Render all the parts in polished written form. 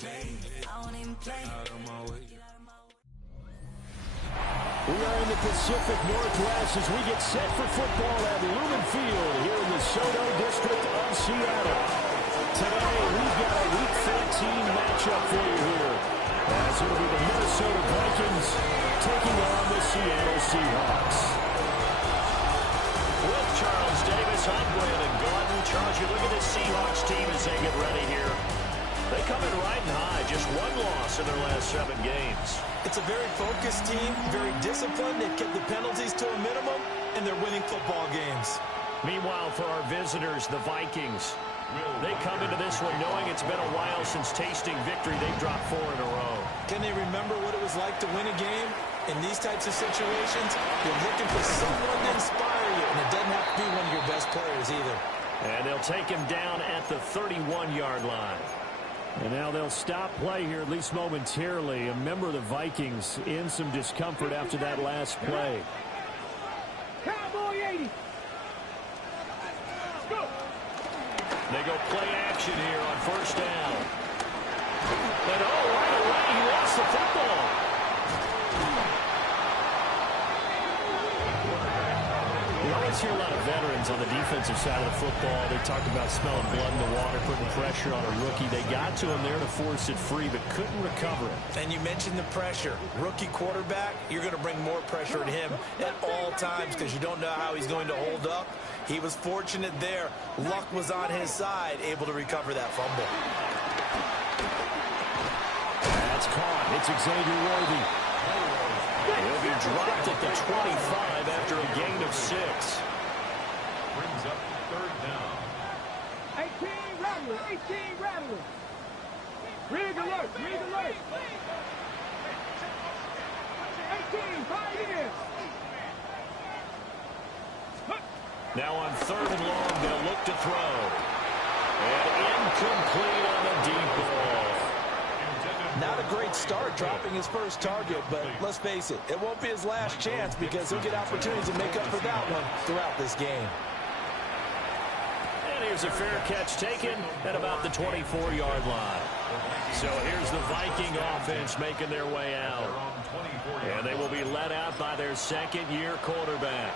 We are in the Pacific Northwest as we get set for football at Lumen Field here in the Soto District of Seattle. Today, we've got a Week 13 matchup for you here, as it'll be the Minnesota Vikings taking on the Seattle Seahawks. With Charles Davis, I'm Brandon Gordon. Charles, you look at this Seahawks team as they get ready here. They come in riding high, just one loss in their last 7 games. It's a very focused team, very disciplined. They've kept the penalties to a minimum, and they're winning football games. Meanwhile, for our visitors, the Vikings, they come into this one knowing it's been a while since tasting victory. They've dropped 4 in a row. Can they remember what it was like to win a game? In these types of situations, you're looking for someone to inspire you, and it doesn't have to be one of your best players either. And they'll take him down at the 31-yard line. And now they'll stop play here, at least momentarily. A member of the Vikings in some discomfort after that last play. Cowboy 80. Go. They go play action here on first down. And right away, he lost the football. We always hear a lot of veterans on the defensive side of the football. They talk about smelling blood in the water, putting pressure on a rookie. They got to him there to force it free, but couldn't recover it. And you mentioned the pressure. Rookie quarterback, you're going to bring more pressure to him at all times because you don't know how he's going to hold up. He was fortunate there. Luck was on his side, able to recover that fumble. That's caught. It's Xavier Worthy. He'll be dropped at the 25 after a gain of 6. Brings up third down. 18 Rattler, 18 Rattler. Rig alert, rig alert. 18, 5 in. Now on 3rd and long, they'll look to throw. And incomplete on the deep ball. Not a great start dropping his first target, but let's face it, it won't be his last chance because he'll get opportunities to make up for that one throughout this game. And here's a fair catch taken at about the 24-yard line. So here's the Viking offense making their way out. And they will be led out by their second-year quarterback.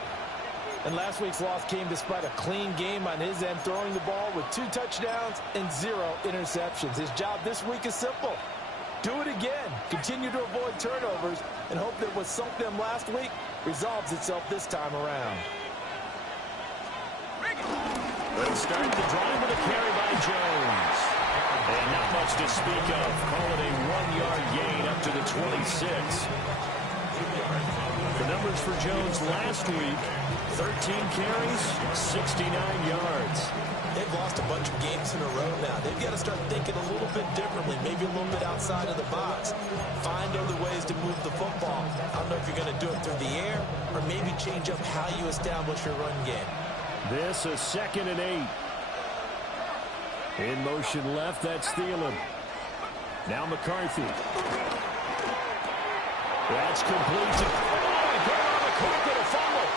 And last week's loss came despite a clean game on his end, throwing the ball with 2 touchdowns and 0 interceptions. His job this week is simple. Do it again. Continue to avoid turnovers and hope that what sunk them last week resolves itself this time around. They'll start the drive with a carry by Jones. And not much to speak of. Call it a 1-yard gain up to the 26. The numbers for Jones last week, 13 carries, 69 yards. They've lost a bunch of games in a row now. They've got to start thinking a little bit differently, maybe a little bit outside of the box. Find other ways to move the football. I don't know if you're going to do it through the air or maybe change up how you establish your run game. This is 2nd and 8. In motion left, that's Thielen. Now McCarthy. That's complete to... Carpet a fumble.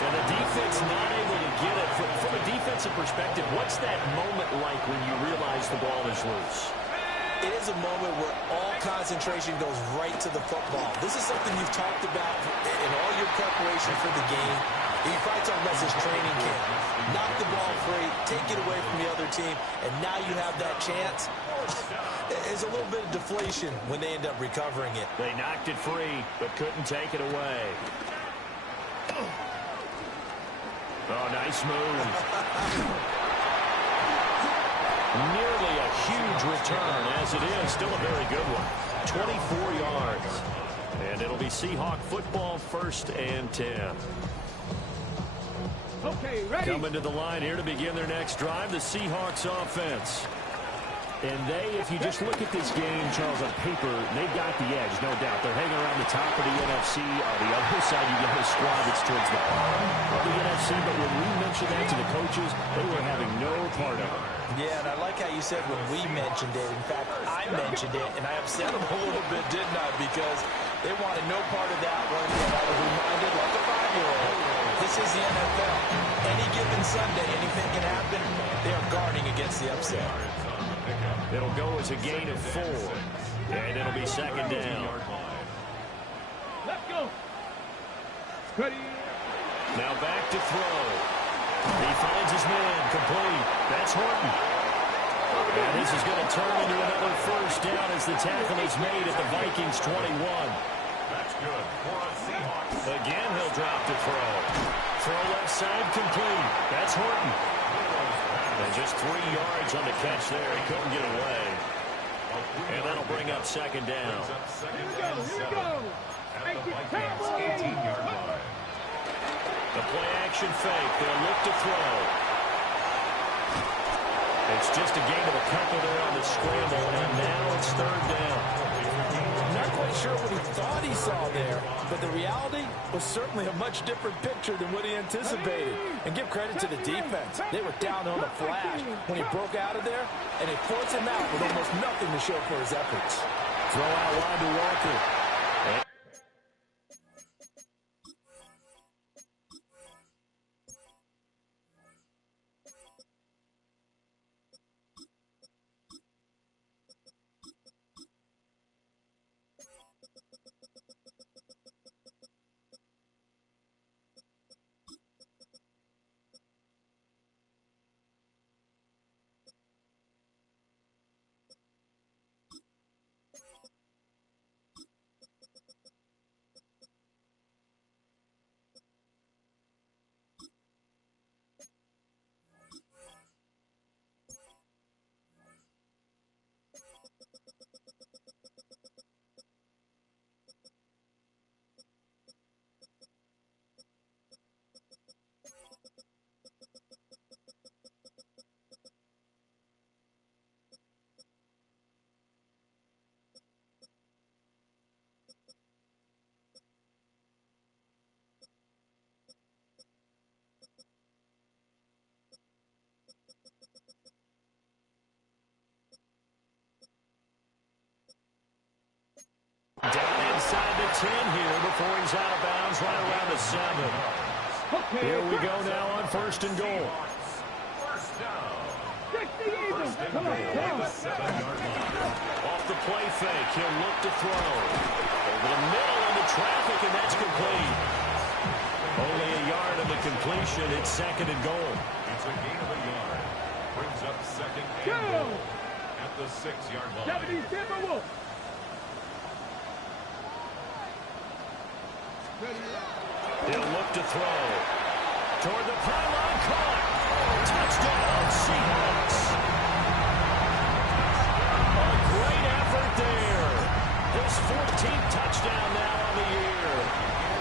And the defense not able to get it. From a defensive perspective, what's that moment like when you realize the ball is loose? It is a moment where all concentration goes right to the football. This is something you've talked about in all your preparation for the game. You probably talk about this training camp. Knock the ball free, take it away from the other team, and now you have that chance. There's a little bit of deflation when they end up recovering it. They knocked it free, but couldn't take it away. Oh, nice move. Nearly a huge return, as it is. Still a very good one. 24 yards. And it'll be Seahawk football, 1st and 10. Okay, ready. Coming to the line here to begin their next drive, the Seahawks offense. And they, if you just look at this game, Charles, on paper, they've got the edge, no doubt. They're hanging around the top of the NFC. On the other side, you get a squad that's towards the bottom of the NFC. But when we mentioned that to the coaches, they were having no part of it. Yeah, and I like how you said when we mentioned it. In fact, I mentioned it, and I upset them a little bit, didn't I? Because they wanted no part of that one. And I was reminded like a 5-year-old. This is the NFL. Any given Sunday, anything can happen. They are guarding against the upset. It'll go as a gain of 4. And it'll be second down. Let's go. Ready. Now back to throw. He finds his man. Complete. That's Horton. And this is going to turn into another first down as the tackle is made at the Vikings 21. That's good for a Seahawks. Again, he'll drop to throw. Throw left side complete. That's Horton. And just 3 yards on the catch there. He couldn't get away. And that'll bring up second down. Here we go. At the Vikings 18-yard line. The play action fake. They'll look to throw. It's just a gain of a couple there on the scramble, and now it's third down. Not quite sure what he thought he saw there, but the reality was certainly a much different picture than what he anticipated. And give credit to the defense. They were down on the flash when he broke out of there, and they forced him out with almost nothing to show for his efforts. Throw out wide to Walker. Down inside the 10 here before he's out of bounds, right around the 7. Here we go now on first and goal. First down. Come on. Off the play fake, he'll look to throw. Over the middle into traffic, and that's complete. Only a yard on the completion. It's second and goal. It's a gain of a yard. Brings up second and goal at the 6-yard line. He'll look to throw. Toward the pylon, caught. Touchdown, Seahawks. A great effort there. His 14th touchdown now on the year.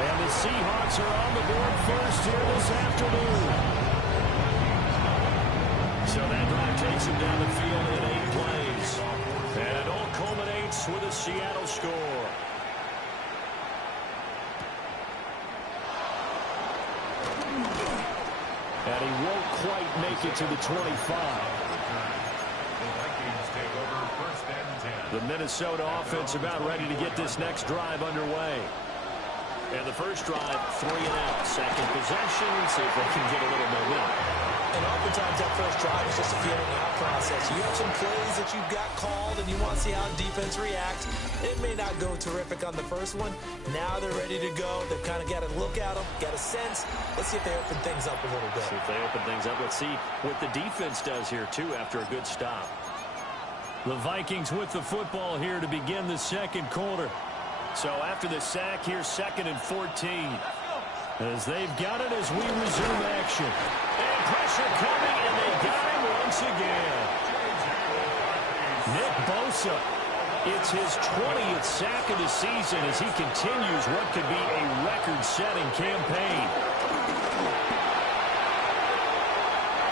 And the Seahawks are on the board first here this afternoon. So that drive takes him down the field in 8 plays. And it all culminates with a Seattle score. And he won't quite make it to the 25. The Vikings take over first and 10. The Minnesota offense about ready to get this next drive underway. And the first drive, 3 and out. Second possession, see if they can get a little momentum. And oftentimes that first drive is just a feeling out process. You have some plays that you've got called and you want to see how defense reacts. It may not go terrific on the first one. Now they're ready to go. They've kind of got a look at them, got a sense. Let's see if they open things up a little bit. See if they open things up. Let's see what the defense does here, too, after a good stop. The Vikings with the football here to begin the second quarter. So after the sack, here's second and 14. As they've got it as we resume action. And pressure coming, and they got him once again. Nick Bosa, it's his 20th sack of the season as he continues what could be a record-setting campaign.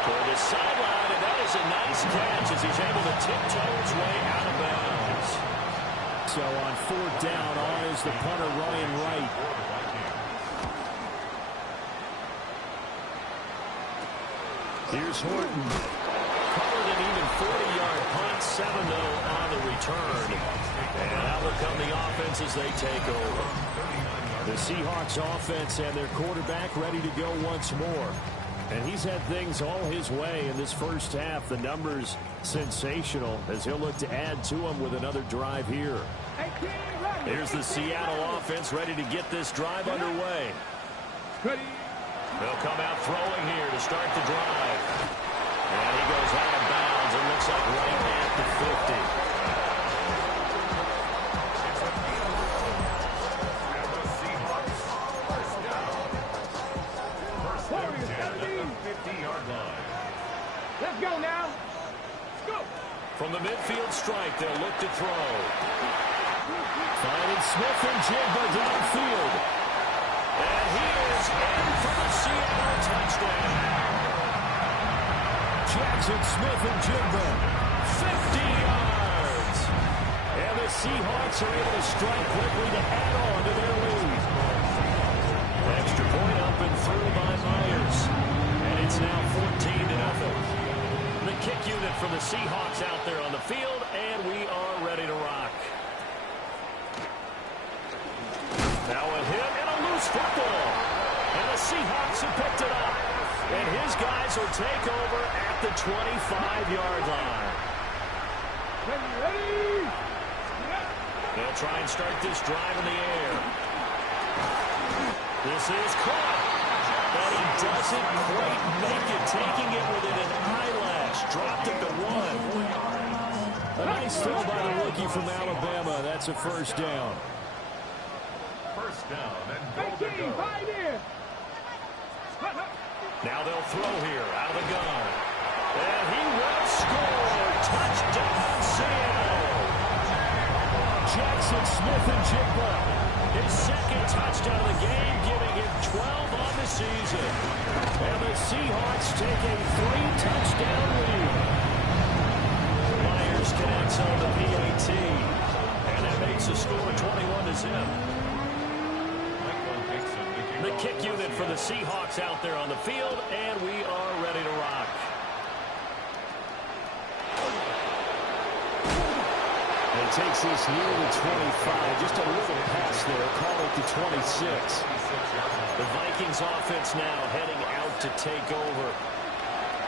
Toward the sideline, and that is a nice catch as he's able to tiptoe his way out of bounds. So on fourth down, on is the punter, Ryan Wright. Here's Horton. Covered an even 40-yard punt, 7-0 on the return. And out will come the offense as they take over. The Seahawks offense and their quarterback ready to go once more. And he's had things all his way in this first half. The numbers sensational as he'll look to add to them with another drive here. Here's the Seattle offense ready to get this drive underway. They'll come out throwing here to start the drive. And he goes out of bounds. It looks like right at the 50. Let's go now. Let's go. From the midfield strike, they'll look to throw. Finding Smith and Jigba downfield. And he is in for the Seattle touchdown. Jackson Smith and Jigba, 50 yards. And the Seahawks are able to strike quickly to add on to their lead. Extra point up and through by Myers. And it's now 14-0. The kick unit for the Seahawks out there on the field, and we are ready to rock. Now a hit and a loose football. And the Seahawks have picked it up. And his guys will take over at the 25-yard line. Ready. They'll try and start this drive in the air. This is caught. But he doesn't quite make it, taking it within an eyelash. Dropped it to 1. A nice throw by the rookie from Alabama. That's a first down. First down and goal to go. Now they'll throw here out of the gun. And he will score. Touchdown, Seattle. Jackson Smith and Jigba. His second touchdown of the game, giving him 12 on the season. And the Seahawks take a 3-touchdown lead. Myers connects on the PAT. And that makes the score 21-0. The kick unit for the Seahawks out there on the field, and we are ready to rock. It takes this near the 25. Just a little pass there. Call it the 26. The Vikings offense now heading out to take over.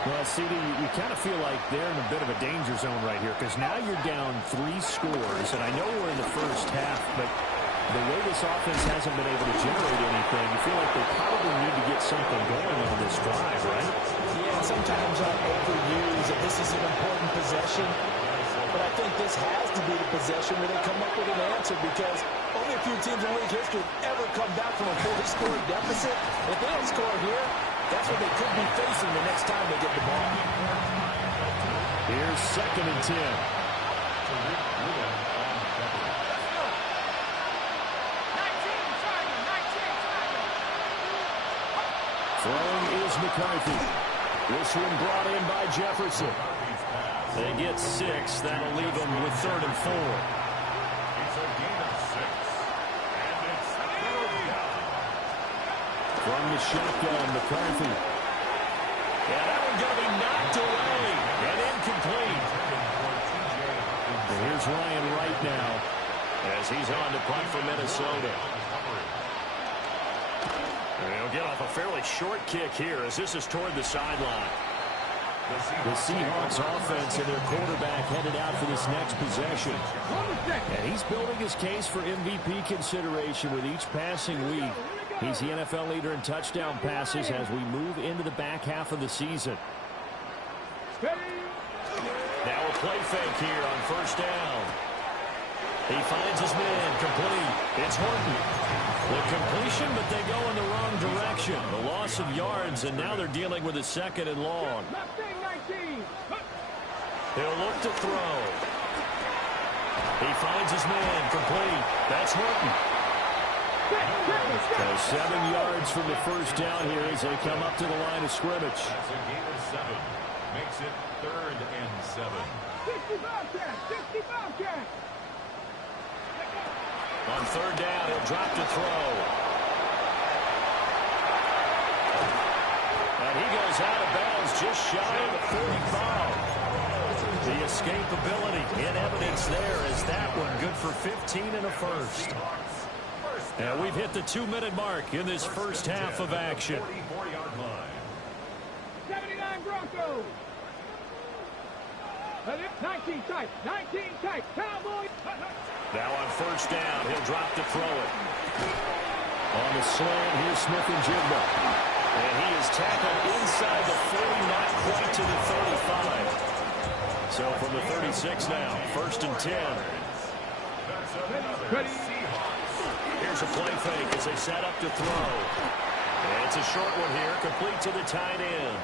Well, CD, you kind of feel like they're in a bit of a danger zone right here because now you're down 3 scores. And I know we're in the first half, but the way this offense hasn't been able to generate anything, you feel like they probably need to get something going on this drive, right? Yeah, sometimes I overuse that this is an important possession. But I think this has to be the possession where they come up with an answer because only a few teams in league history ever come back from a 4-score deficit. If they don't score here, that's what they could be facing the next time they get the ball. Here's 2nd and 10. Throwing is McCarthy. This one brought in by Jefferson. They get 6. That'll leave them with 3rd and 4. It's a gain of 6. And it's 3rd down. From the shotgun, McCarthy. Yeah, that one going to be knocked away and incomplete. And here's Ryan Wright now as he's on to punt for Minnesota. And he'll get off a fairly short kick here as this is toward the sideline. The Seahawks offense and their quarterback headed out for this next possession. And he's building his case for MVP consideration with each passing week. He's the NFL leader in touchdown passes as we move into the back half of the season. Now a play fake here on first down. He finds his man complete. It's Horton. The completion, but they go in the wrong direction. The loss of yards, and now they're dealing with a 2nd and long. He'll look to throw. He finds his man complete. That's Horton. So 7 yards from the first down here as they come up to the line of scrimmage. That's a gain of 7. Makes it 3rd and 7. 60 Bobcats. On 3rd down, he'll drop to throw. And he goes out of bounds just shy of the 45. The escapability in evidence there as that one good for 15 and a first. And we've hit the 2-minute mark in this first half of action. Broncos. 19 tight. 19 tight. Cowboys. Now on first down, he'll drop to throw it. On the slant, here's Smith and Jigba. And he is tackled inside the 40, not quite to the 35. So from the 36 now, first and 10. Ready. Here's a play fake as they set up to throw. And it's a short one here, complete to the tight end.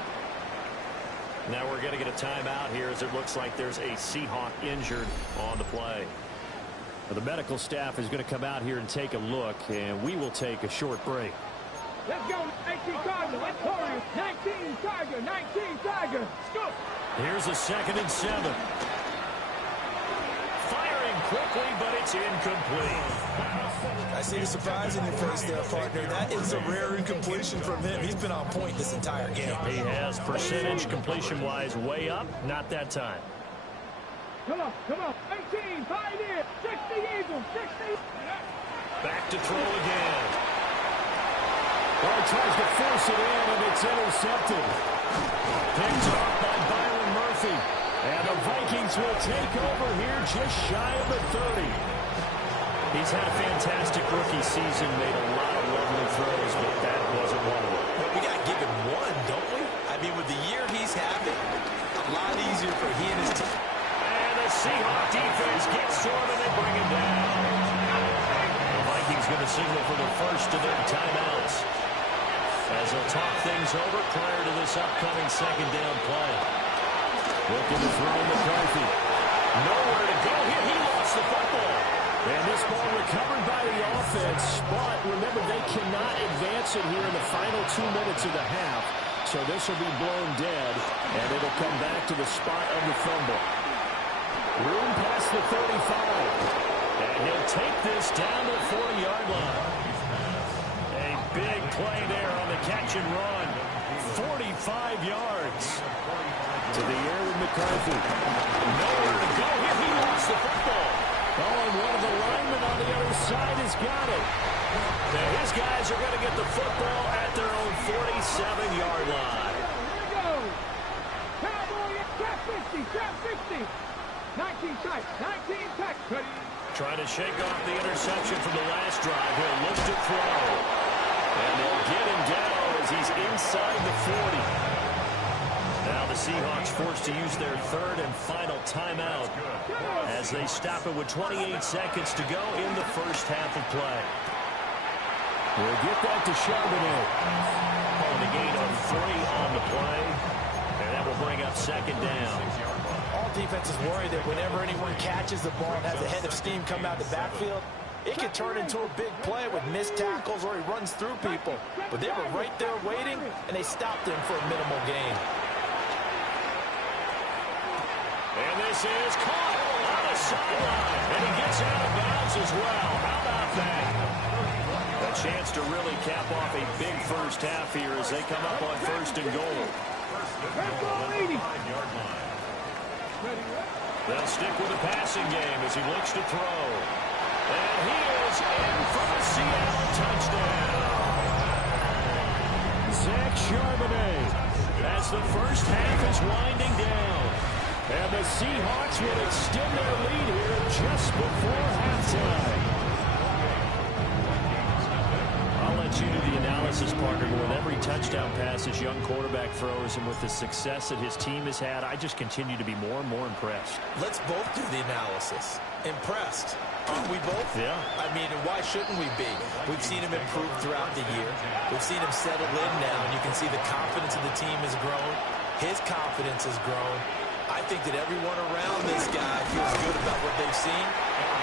Now we're going to get a timeout here as it looks like there's a Seahawk injured on the play. The medical staff is going to come out here and take a look, and we will take a short break. Let's go. 19 Tiger. Let's go. 19 Tiger. 19 Tiger. Let's go. Here's a 2nd and 7. Firing quickly, but it's incomplete. I see the surprise in your face there, partner. That is a rare incompletion from him. He's been on point this entire game. He has percentage completion-wise way up. Not that time. Come on. Come on. 18. Pioneer. 60 Eagles. 60. Back to throw again. Well, he tries to force it in, and it's intercepted. Picked off by Byron Murphy. And the Vikings will take over here just shy of the 30. He's had a fantastic rookie season, made a lot of lovely throws, but that wasn't one of them. But we got to give him one, don't we? I mean, with the year he's having, a lot easier for he and his team. And the Seahawk defense gets to him, and they bring him down. The Vikings going to signal for the first of their timeouts as they'll talk things over prior to this upcoming 2nd down play. Looking to throw McCarthy. Nowhere to go here. He lost the football. And this ball recovered by the offense, but remember, they cannot advance it here in the final 2 minutes of the half. So this will be blown dead, and it'll come back to the spot of the fumble. Room past the 35. And he'll take this down to the 40-yard line. A big play there on the catch and run. 45 yards. To the air with McCarthy. Nowhere to go here. He lost the football. Oh, and one of the linemen on the other side has got it. Now his guys are going to get the football at their own 47-yard line. Here we go. Cowboy. Trap 50. Trap 50. 19 tight. 19 tight. Ready. Trying to shake off the interception from the last drive. He'll look to throw. And they'll get him down as he's inside the 40. Now the Seahawks forced to use their 3rd and final timeout as they stop it with 28 seconds to go in the first half of play. We'll get that to Charbonnet. On the gain of 3 on the play. And that will bring up 2nd down. All defenses worry that whenever anyone catches the ball and has a head of steam come out the backfield, it can turn into a big play with missed tackles or he runs through people. But they were right there waiting, and they stopped him for a minimal gain. And this is caught on the sideline. And he gets out of bounds as well. How about that? A chance to really cap off a big first half here as they come up on 1st and goal. They'll stick with the passing game as he looks to throw. And he is in for the Seattle touchdown. Zach Charbonnet. As the first half is winding down. And the Seahawks will extend their lead here just before halftime. I'll let you do the analysis, partner, but with every touchdown pass this young quarterback throws and with the success that his team has had, I just continue to be more and more impressed. Let's both do the analysis. Impressed. Aren't we both? Yeah. I mean, why shouldn't we be? We've seen him improve throughout the year. We've seen him settle in now, and you can see the confidence of the team has grown. His confidence has grown. I think that everyone around this guy feels good about what they've seen.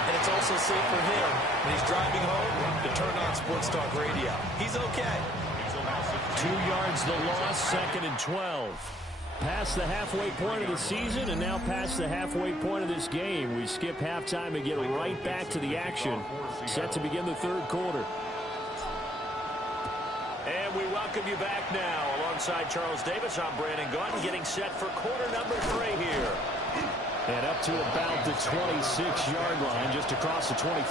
And it's also safe for him when he's driving home to turn on Sports Talk Radio. He's okay. 2 yards the loss, 2nd and 12. Past the halfway point of the season and now past the halfway point of this game. We skip halftime and get right back to the action. Set to begin the 3rd quarter. And we welcome you back now. Alongside Charles Davis, I'm Brandon Gaudin, getting set for quarter number 3 here. And up to about the 26-yard line, just across the 25.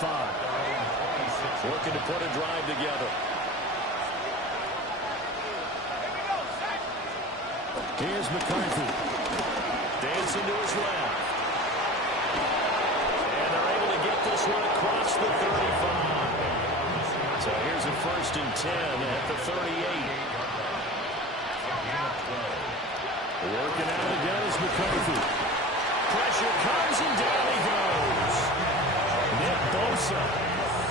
Looking to put a drive together. Here's McCarthy. Dancing to his left. And they're able to get this one across the 35. So here's a 1st and 10 at the 38. Working out again is McCarthy. Pressure comes and down he goes. Nick Bosa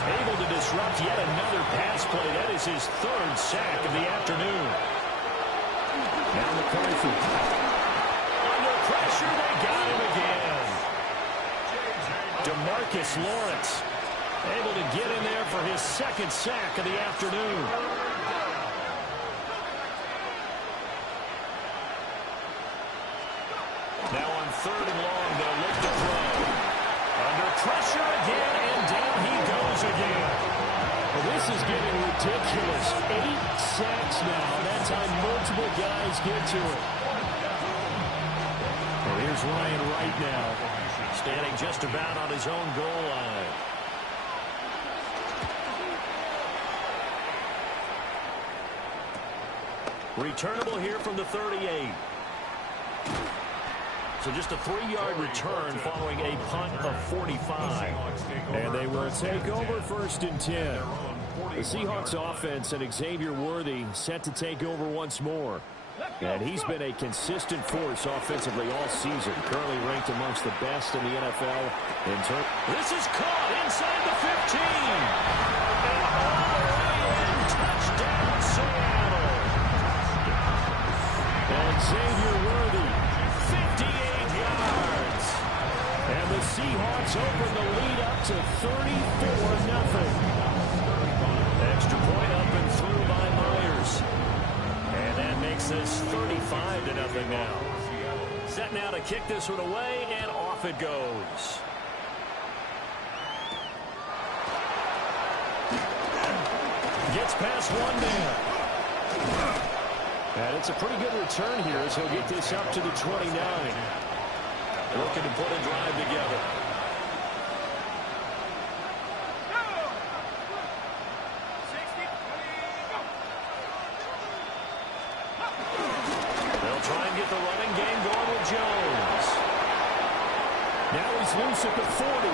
able to disrupt yet another pass play. That is his 3rd sack of the afternoon. Now McCarthy. Under pressure, they got him again. DeMarcus Lawrence able to get in there for his 2nd sack of the afternoon. Now on 3rd and long, they'll look to throw. Under pressure again, and down he goes again. Well, this is getting ridiculous. 8 sacks now. That time multiple guys get to it. Well, here's Ryan Wright now. Standing just about on his own goal line. Returnable here from the 38. So just a 3-yard return following a punt of 45. And they will take over 1st and 10. The Seahawks offense and Xavier Worthy set to take over once more. And he's been a consistent force offensively all season. Currently ranked amongst the best in the NFL. This is caught inside the 15. And all the way in. Touchdown, Seattle. And Xavier Worthy, 58 yards. and the Seahawks open the lead up to 34-0. Extra point up and through by Myers. And that makes this 35-0 now. Set now to kick this one away, and off it goes. Gets past one man. And it's a pretty good return here as he'll get this up to the 29. Looking to put a drive together. They'll try and get the running game going with Jones. Now he's loose at the 40.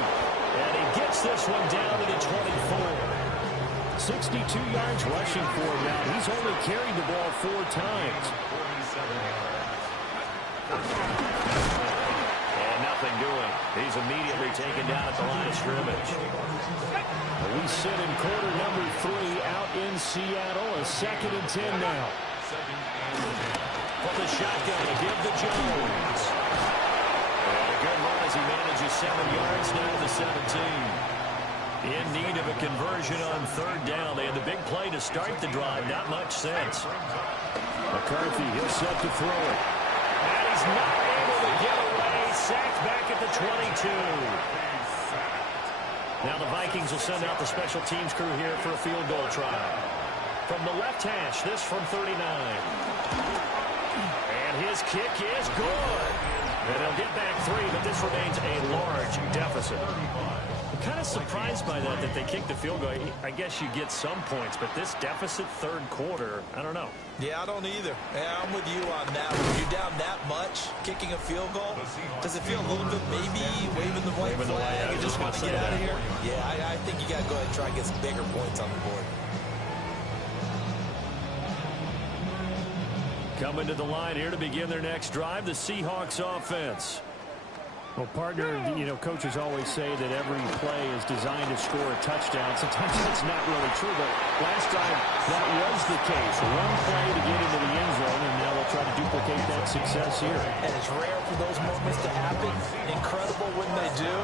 And he gets this one down to the 24. 62 yards rushing for him now. He's only carried the ball 4 times. And nothing doing. He's immediately taken down at the line of scrimmage. We sit in quarter number 3 out in Seattle. A 2nd and 10 now. From the shotgun to give to Jones. And a good run as he manages 7 yards now to the 17. In need of a conversion on 3rd down. They had the big play to start the drive. Not much sense. McCarthy, he'll set to throw it. And he's not able to get away. Sacked back at the 22. Now the Vikings will send out the special teams crew here for a field goal try. From the left hash, this from 39. And his kick is good. And they'll get back 3, but this remains a large deficit. I'm kind of surprised by that they kicked the field goal. I guess you get some points, but this deficit 3rd quarter, I don't know. Yeah, I don't either. Yeah, I'm with you on that. When you're down that much, kicking a field goal, does it feel a little bit maybe waving the white flag and just want to get out of here? Yeah, I think you got to go ahead and try and get some bigger points on the board. Coming to the line here to begin their next drive, the Seahawks offense. Well, partner, coaches always say that every play is designed to score a touchdown. Sometimes that's not really true, but last time that was the case. One play to get into the end zone, and now they'll try to duplicate that success here. And it's rare for those moments to happen. Incredible when they do.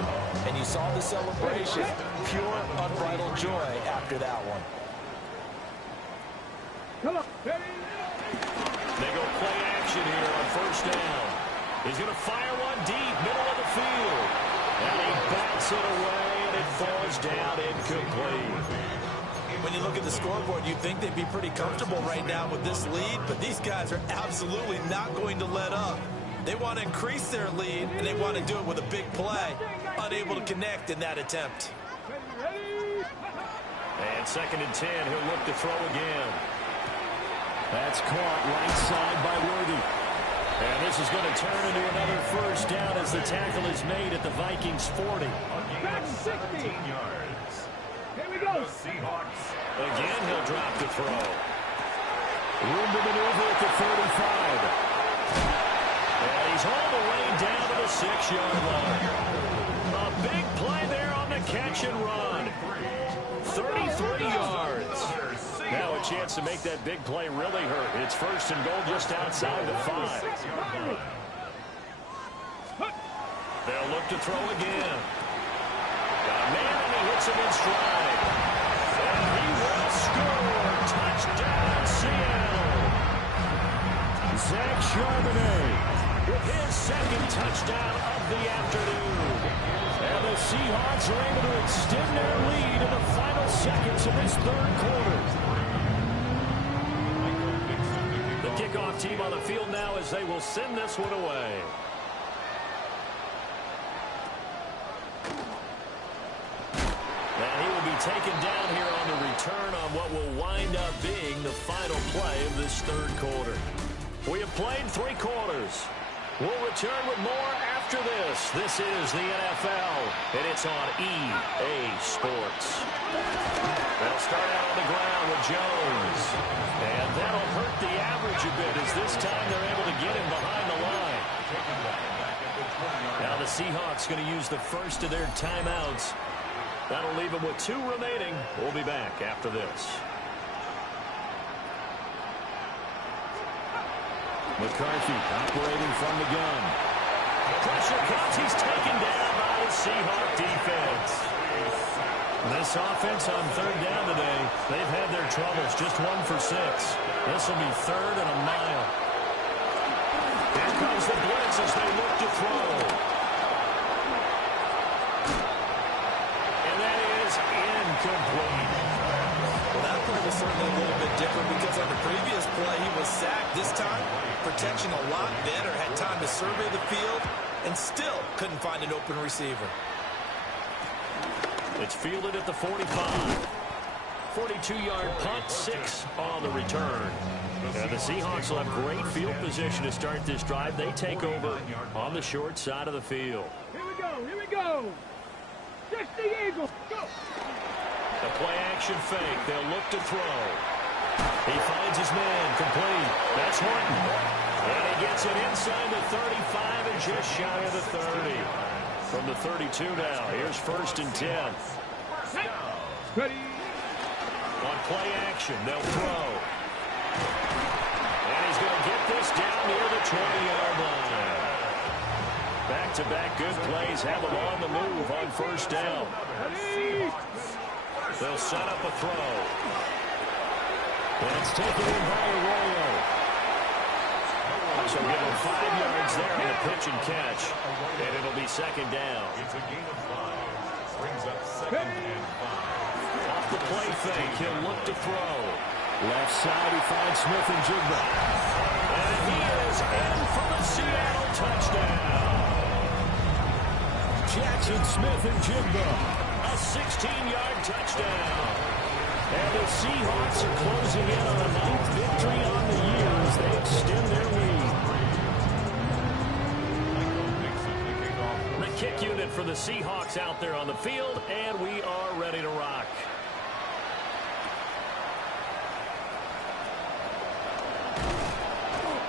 And you saw the celebration. Pure, unbridled joy after that one. They go play action here on 1st down. He's going to fire one deep, middle of the field. And he bats it away, and it falls down incomplete. When you look at the scoreboard, you'd think they'd be pretty comfortable right now with this lead, but these guys are absolutely not going to let up. They want to increase their lead, and they want to do it with a big play. Unable to connect in that attempt. And 2nd and 10, he'll look to throw again. That's caught right side by Worthy. this is going to turn into another first down as the tackle is made at the Vikings 40. Back 60 yards. Here we go. Seahawks. Again, he'll drop the throw. Room to maneuver at the 35. And he's all the way down to the 6-yard line. A big play there on the catch and run. 33 yards. Now a chance to make that big play really hurt. It's first and goal just outside the 5. They'll look to throw again. Got a man and he hits him in stride. And he will score. Touchdown, Seattle. Zach Charbonnet With his second touchdown of the afternoon. and the Seahawks are able to extend their lead in the final seconds of this third quarter. The kickoff team on the field now as they will send this one away. And he will be taken down here on the return on what will wind up being the final play of this third quarter. We have played 3 quarters. We'll return with more after this. This is the NFL, and it's on EA Sports. They'll start out on the ground with Jones. And that'll hurt the average a bit as this time they're able to get him behind the line. Now the Seahawks going to use the first of their timeouts. That'll leave them with 2 remaining. We'll be back after this. McCarthy operating from the gun. Pressure comes. He's taken down by the Seahawk defense. This offense on third down today, they've had their troubles. Just 1 for 6. This will be 3rd and a mile. Here comes the blitz as they look to throw. And that is incomplete. Well, that play was certainly a little bit different because on the previous play, he was sacked. This time, protection a lot better. Had time to survey the field and still couldn't find an open receiver. It's fielded at the 45. 42-yard punt, 6 on the return. And the Seahawks will have great field position to start this drive. They take over on the short side of the field. Here we go. Here we go. Just the Eagles. Go. The play action fake. They'll look to throw. He finds his man. Complete. That's Horton. And he gets it inside the 35 and just shy of the 30. From the 32 now. Here's 1st and 10. Ready. On play action, they'll throw. And he's going to get this down near the 20-yard line. Back-to-back good plays have him on the move on 1st down. Ready. They'll set up a throw. And it's taken in by Arroyo. So give him 5 yards there on the pitch and catch. And it'll be 2nd down. It's a gain of 5. Brings up 2nd and 5. Off the play fake, he'll look to throw. Left side, he finds Smith and Jigba. And he is in for the Seattle touchdown. Jackson Smith and Jigba. A 16-yard touchdown. And the Seahawks are closing in on a 9th victory on the year as they extend their lead. The kick unit for the Seahawks out there on the field, and we are ready to rock.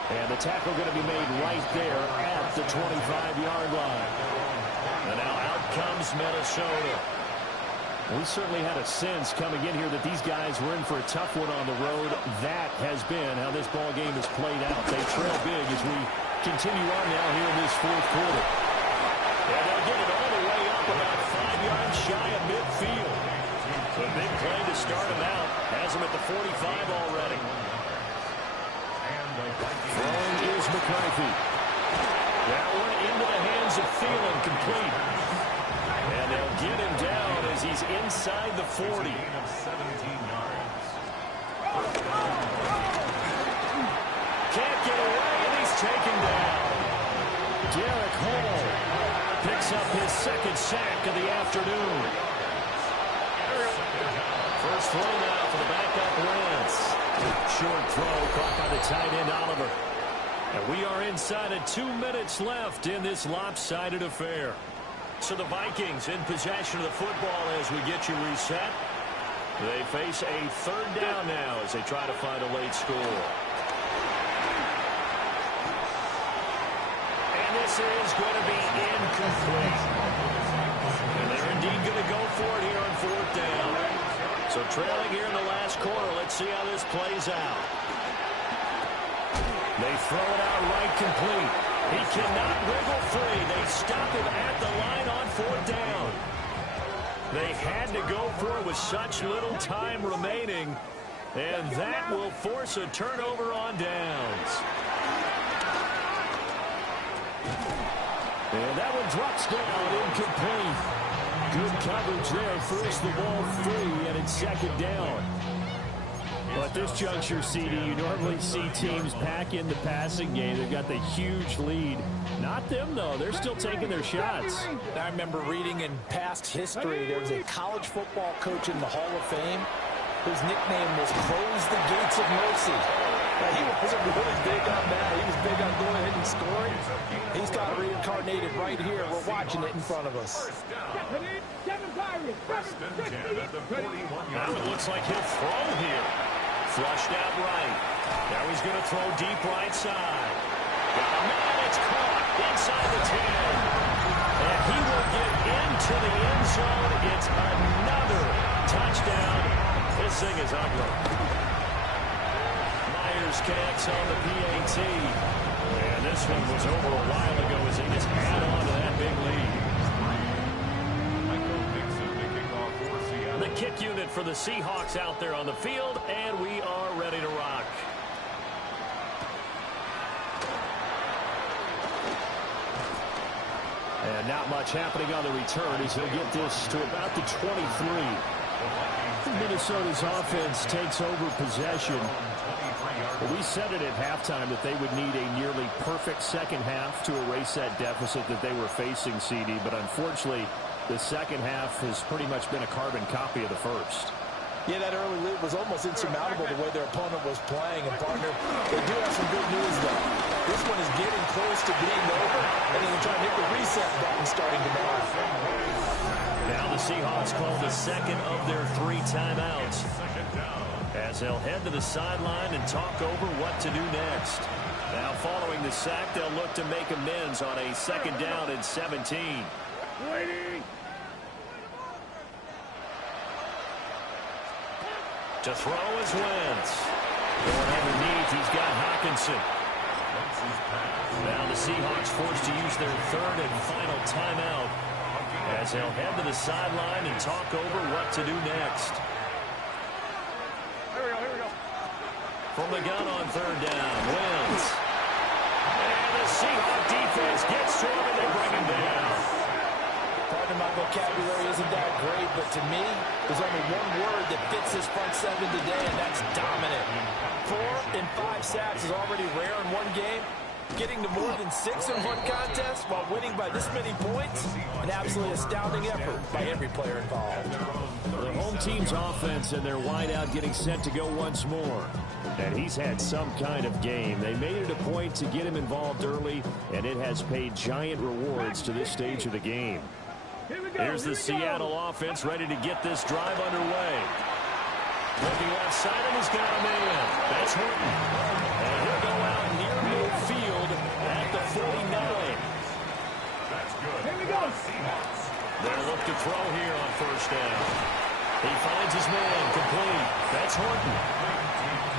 And the tackle going to be made right there at the 25-yard line. And now out comes Minnesota. We certainly had a sense coming in here that these guys were in for a tough one on the road. That has been how this ball game has played out. They trail big as we continue on now here in this 4th quarter. Yeah, they'll get it all the way up about 5 yards shy of midfield. A big play to start him out. Has him at the 45 already. Throwing is McCarthy. That one into the hands of Thielen, complete. And they'll get him down as he's inside the 40. Of 17 yards. Can't get away, and he's taken down. Derek Hall Picks up his 2nd sack of the afternoon. First throw now for the backup Wentz. Short throw caught by the tight end Oliver. And we are inside of 2 minutes left in this lopsided affair. So the Vikings in possession of the football as we get you reset. They face a third down now as they try to find a late score. And this is going to be incomplete. And they're indeed going to go for it here on fourth down. So trailing here in the last quarter. Let's see how this plays out. They throw it out right complete. He cannot wriggle free. They stop him at the line on fourth down. They had to go for it with such little time remaining. And that will force a turnover on downs. And that one drops down, incomplete. Good coverage there. First the ball free, and it's second down. Well, at this juncture, CD, you normally see teams pack in the passing game. They've got the huge lead. Not them, though. They're still taking their shots. I remember reading in past history, there was a college football coach in the Hall of Fame whose nickname was Close the Gates of Mercy. Now, he wasn't really big on that. He was big on going ahead and scoring. He's got it reincarnated right here. We're watching it in front of us. Now it looks like he'll throw here. Flushed out right. Now he's going to throw deep right side. Got a man. It's caught inside the 10. And he will get into the end zone. It's another touchdown. This thing is ugly. Myers connects on the PAT. And this one was over a while ago as they just add on to that big lead. The kick unit for the Seahawks out there on the field, and we are ready to rock. And not much happening on the return as he'll get this to about the 23. Minnesota's offense takes over possession. We said it at halftime that they would need a nearly perfect second half to erase that deficit that they were facing, CD, but unfortunately, the second half has pretty much been a carbon copy of the first. Yeah, that early lead was almost insurmountable the way their opponent was playing. And, partner, they do have some good news, though. This one is getting close to being over, and they're trying to hit the reset button starting tomorrow. Now the Seahawks call the second of their 3 timeouts as they'll head to the sideline and talk over what to do next. Now following the sack, they'll look to make amends on a second down and 17. To throw is Wentz. Going underneath, he's got Hawkinson. Now the Seahawks forced to use their third and final timeout as they'll head to the sideline and talk over what to do next. Here we go. From the gun on third down, Wentz. And the Seahawk defense gets to him and they bring him down. Partner, my vocabulary isn't that great, but to me, there's only one word that fits this front seven today, and that's dominant. 4 and 5 sacks is already rare in one game. Getting to more than 6 in one contest while winning by this many points, an absolutely astounding effort by every player involved. The home team's offense and their wideout getting set to go once more. And he's had some kind of game. They made it a point to get him involved early, and it has paid giant rewards to this stage of the game. Here's the Seattle offense ready to get this drive underway. Looking left side, and he's got a man. That's Horton. And he'll go out near midfield at the 49. That's good. Here we go. They'll look to throw here on first down. He finds his man complete. That's Horton.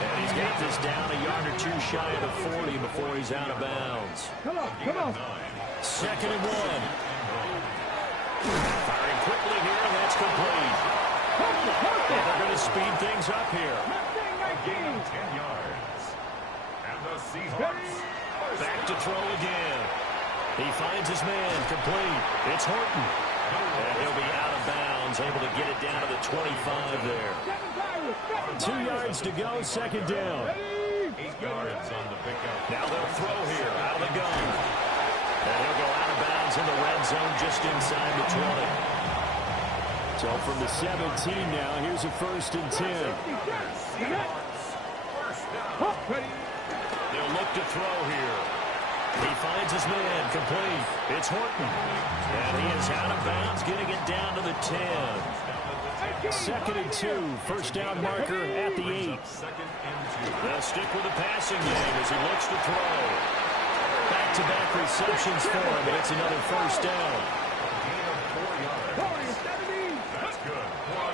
And he's got this down a yard or 2 shy of the 40 before he's out of bounds. Come on. Second and 1. Firing quickly here, and that's complete. And they're going to speed things up here. Gain of 10 yards. And the Seahawks. Back to throw again. He finds his man complete. It's Horton. And he'll be out of bounds, able to get it down to the 25 there. 2 yards to go, second down. 8 yards on the pickup. Now they'll throw here out of the gun. And he'll go out of bounds in the red zone just inside the 20. So from the 17 now, here's a 1st and 10. They'll look to throw here. finds his man, complete. It's Horton. And he is out of bounds, getting it down to the 10. 2nd and 2, first down marker at the 8. They'll stick with the passing game as he looks to throw. Back-to-back receptions for him, and it's another first down.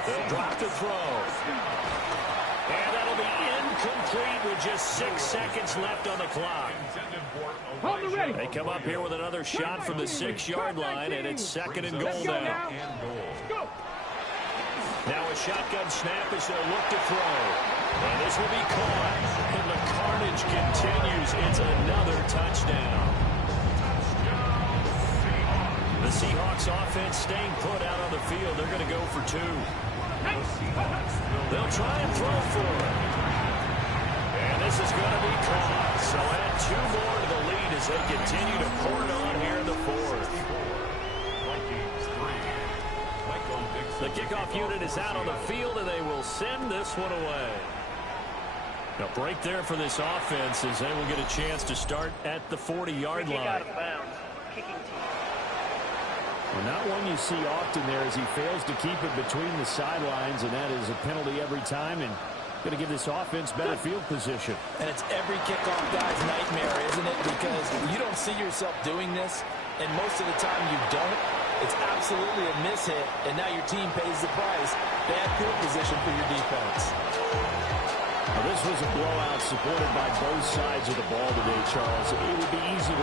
They'll drop the throw. And that'll be incomplete with just 6 seconds left on the clock. They come up here with another shot from the 6-yard line, and it's 2nd and goal now. Now a shotgun snap as they'll look to throw. And this will be caught. And the carnage continues. It's another touchdown. The Seahawks offense staying put out on the field. They're going to go for 2. They'll try and throw for it. And this is going to be caught. So add 2 more to the lead as they continue to pour it on here in the 4th. The kickoff unit is out on the field, and they will send this one away. A break there for this offense as they will get a chance to start at the 40-yard line. Out of bounds. Kicking team. Well, not one you see often there as he fails to keep it between the sidelines, and that is a penalty every time, and going to give this offense better field position. And it's every kickoff guy's nightmare, isn't it? Because you don't see yourself doing this, and most of the time you don't. It's absolutely a mishit, and now your team pays the price. Bad field position for your defense. Now, this was a blowout supported by both sides of the ball today, Charles. It would be easy to